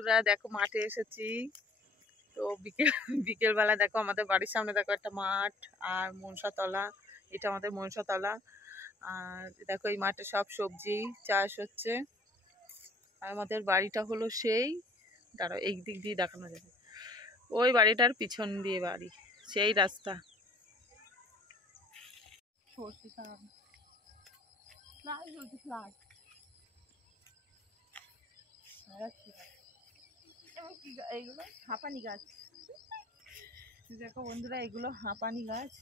বন্ধুরা দেখো মাঠে এসেছি। তো বিকেলবেলা দেখো আমাদের বাড়ির সামনে দেখো একটা মাঠ আর মনসাতলা, এটা আমাদের মনসাতলা। আর দেখো এই মাঠে সব সবজি চাষ হচ্ছে। আর আমাদের বাড়িটা হলো সেই, দাঁড়াও এই দিক দিয়ে দেখানো যাবে, ওই বাড়িটার পিছন দিয়ে বাড়ি, সেই রাস্তা। এইগুলো হাঁপানি গাছ, দেখো বন্ধুরা এগুলো হাঁপানি গাছ।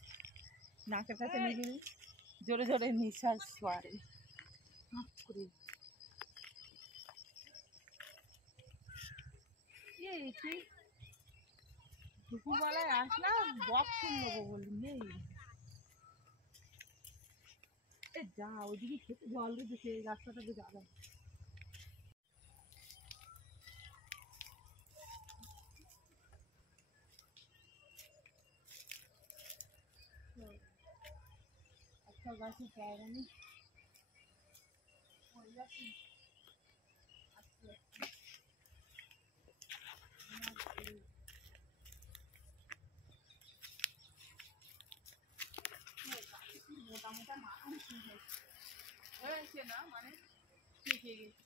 নাকের কাছে নিয়ে জোরে জোরে নিঃশ্বাস পড়ে। দুপুরবেলায় আসলাম বক ফুল নেবো বলি, নেই। যা ওইদিকে খেতে জল দিতে এই রাস্তাটাতে যাবে। একটা গাছে পায়রানি মোটা মোটা মানুষ হয়েছে না, মানে ঠিক হয়ে গেছে।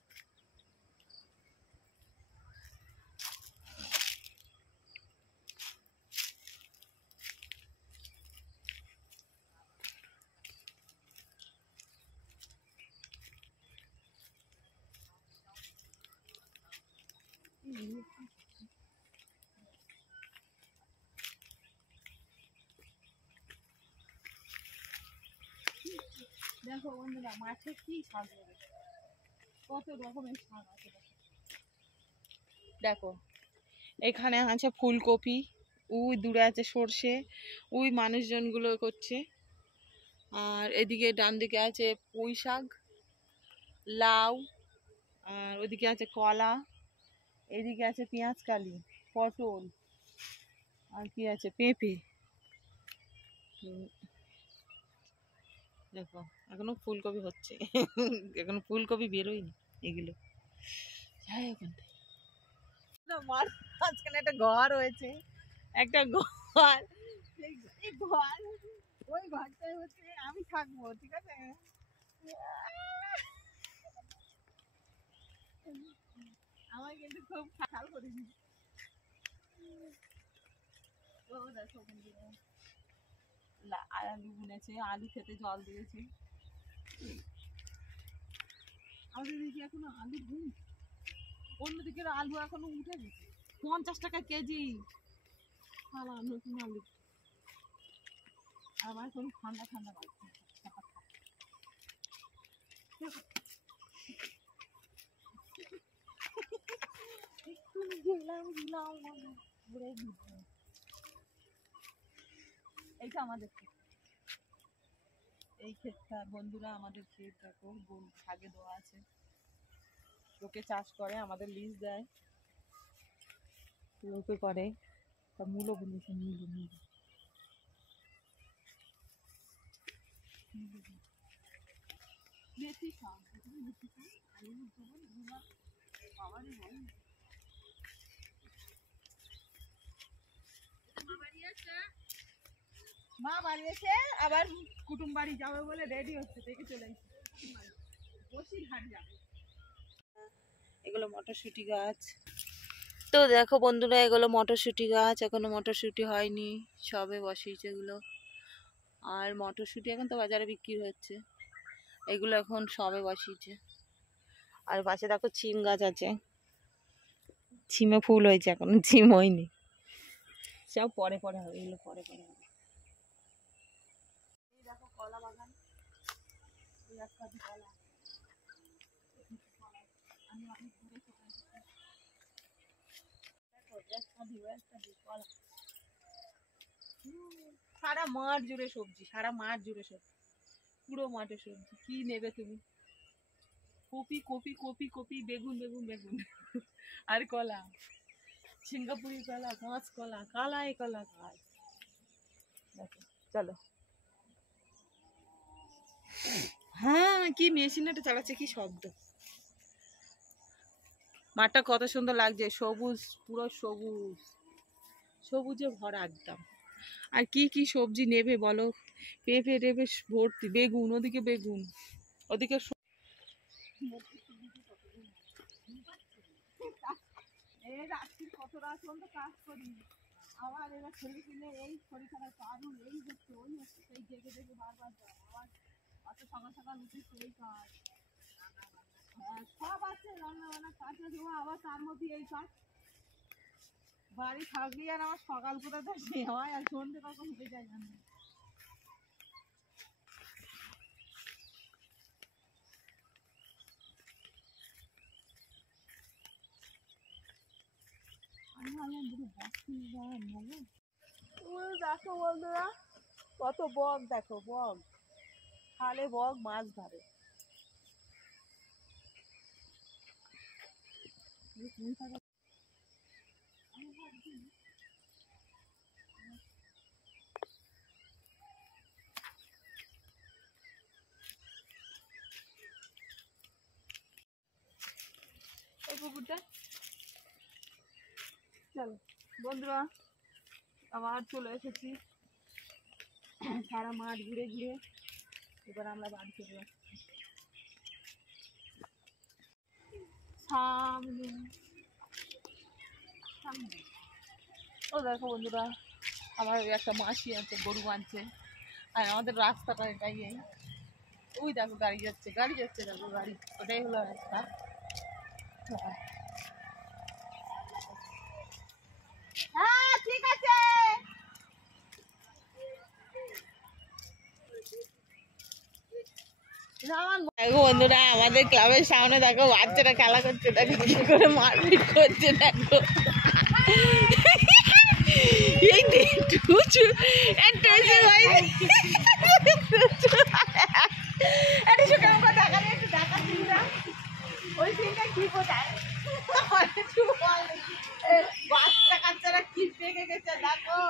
দেখো বন্ধুরা মাঠে কি শাক, কত রকমের শাক আছে। দেখো এখানে আছে ফুলকপি, ওই দূরে আছে সর্ষে, ওই মানুষজনগুলো করছে। আর এদিকে ডান দিকে আছে পুঁই শাক, লাউ, আর ওদিকে আছে কলা, এদিকে আছে পেঁয়াজ কালি, পটল, আর কি আছে পেঁপে। দেখো এখনো ফুলকপি হচ্ছে, এখনো ফুলকপি বেরোয়নি এগুলো। যাই ওখান থেকে মাঝখানে একটা ঘর হয়েছে, একটা ঘর, এই ঘর, ওই ঘরটাই হচ্ছে আমি থাকবো, ঠিক আছে। আমার কিন্তু খুব খেয়াল করিনি। আলু বুনেছে, আলু খেতে জল দিয়েছে। আমাদের দিকে এখনো আলু বুন, অন্যদিকে আলু এখনো উঠে গেছে 50 টাকা কেজি। নতুন আলু। আমার এখন ঠান্ডা ঠান্ডা লাগছে। এইটা আমাদের এই ক্ষেতটা বন্ধুরা, আমাদের ক্ষেত দেখো ভাগে দেওয়া আছে, লোকে চাষ করে, আমাদের লিজ দেয়, লোকে করে। তা মূলো বুনেছে, মূলো মূলো মেথি শাক, মেথি শাক, আলু মা বাড়ি এসে আবার কুটুম বাড়ি যাবে বলে রেডি হচ্ছে, দেখে চলে যাবে। এগুলো মটরশুঁটি গাছ। তো দেখো বন্ধুরা এগুলো মটরশুঁটি গাছ, এখনো মটরশুঁটি হয়নি, সবে বসিয়েছে এগুলো। আর মটরশুঁটি এখন তো বাজারে বিক্রি হচ্ছে, এগুলো এখন সবে বসিয়েছে। আর পাশে দেখো ছিম গাছ আছে, ছিমে ফুল হয়েছে, এখনো ছিম হয়নি, সব পরে পরে হবে, এগুলো পরে পরে হবে। এই দেখো কলা বাগান, কলা, আমি অনেক দূরে চলে এসেছি। কলা সারা মাঠ জুড়ে সবজি, সারা মাঠ জুড়ে সবজি, পুরো মাঠে সবজি। কি নেবে তুমি? কপি কপি কপি কপি, বেগুন বেগুন বেগুন, আর কলা, সিঙ্গাপুরি কলা, কাঁচ কলা, কালাই কলা খায়। দেখো চলো। হ্যাঁ কি মেশিনটা চালাচ্ছে, কি শব্দ। মাঠটা কত সুন্দর লাগছে, সবুজ, পুরো সবুজ, সবুজে ভরা একদম। আর কি কি সবজি নেবে বলো, পেঁপে টেপে ভর্তি, বেগুন, ওদিকে বেগুন, ওদিকে এই রাত্রি কত রাত পর্যন্ত কাজ করি, আবার এবার ছেলে কিনে এই শরীর খারাপ পাগল, এই হচ্ছে ওই হচ্ছে, সেই জেগে জেগে বারবার যায়, আবার অত সকাল সকাল উঠে সেই কাজ, হ্যাঁ সব আছে, রান্না বান্না কাজ আছে, আবার তার মধ্যে এই কাজ। বাড়ি থাকলেই আর আমার সকাল কোথায় তো সে হয়, আর সন্ধ্যে কখন হয়ে যায় জানি না। দেখো বন্ধুরা, কত বক, দেখো বক, খালে বক মাছ ধরে। এই পুকুরটা, চলো বন্ধুরা, আবার চলে এসেছি সারা মাঠ ঘুরে ঘুরে, এবার আমরা বাড়ি চলে যাচ্ছি। সামনে সামনে ও দেখো বন্ধুরা, আমার একটা মাসি আছে, গরু বাঁধছে, আর আমাদের রাস্তাটা এটাই, ওই দেখো গাড়ি যাচ্ছে, গাড়ি যাচ্ছে, দেখো গাড়ি, ওটাই হলো রাস্তা। হ্যাঁ ঠিক আছে। দেখো বন্ধুরা, আমাদের ক্লাবের সামনে দেখো বাচ্চারা খেলা করছে, দেখো কি করে মারপিট করছে, দেখো এই টুচু টুচু ভাই, এটা শুধু আমাকে দেখা যায়, একটু দেখা দিন, ওই সিনটা কি কোথায়, বাচ্চা কাচ্চারা কি পেকে গেছে দেখো,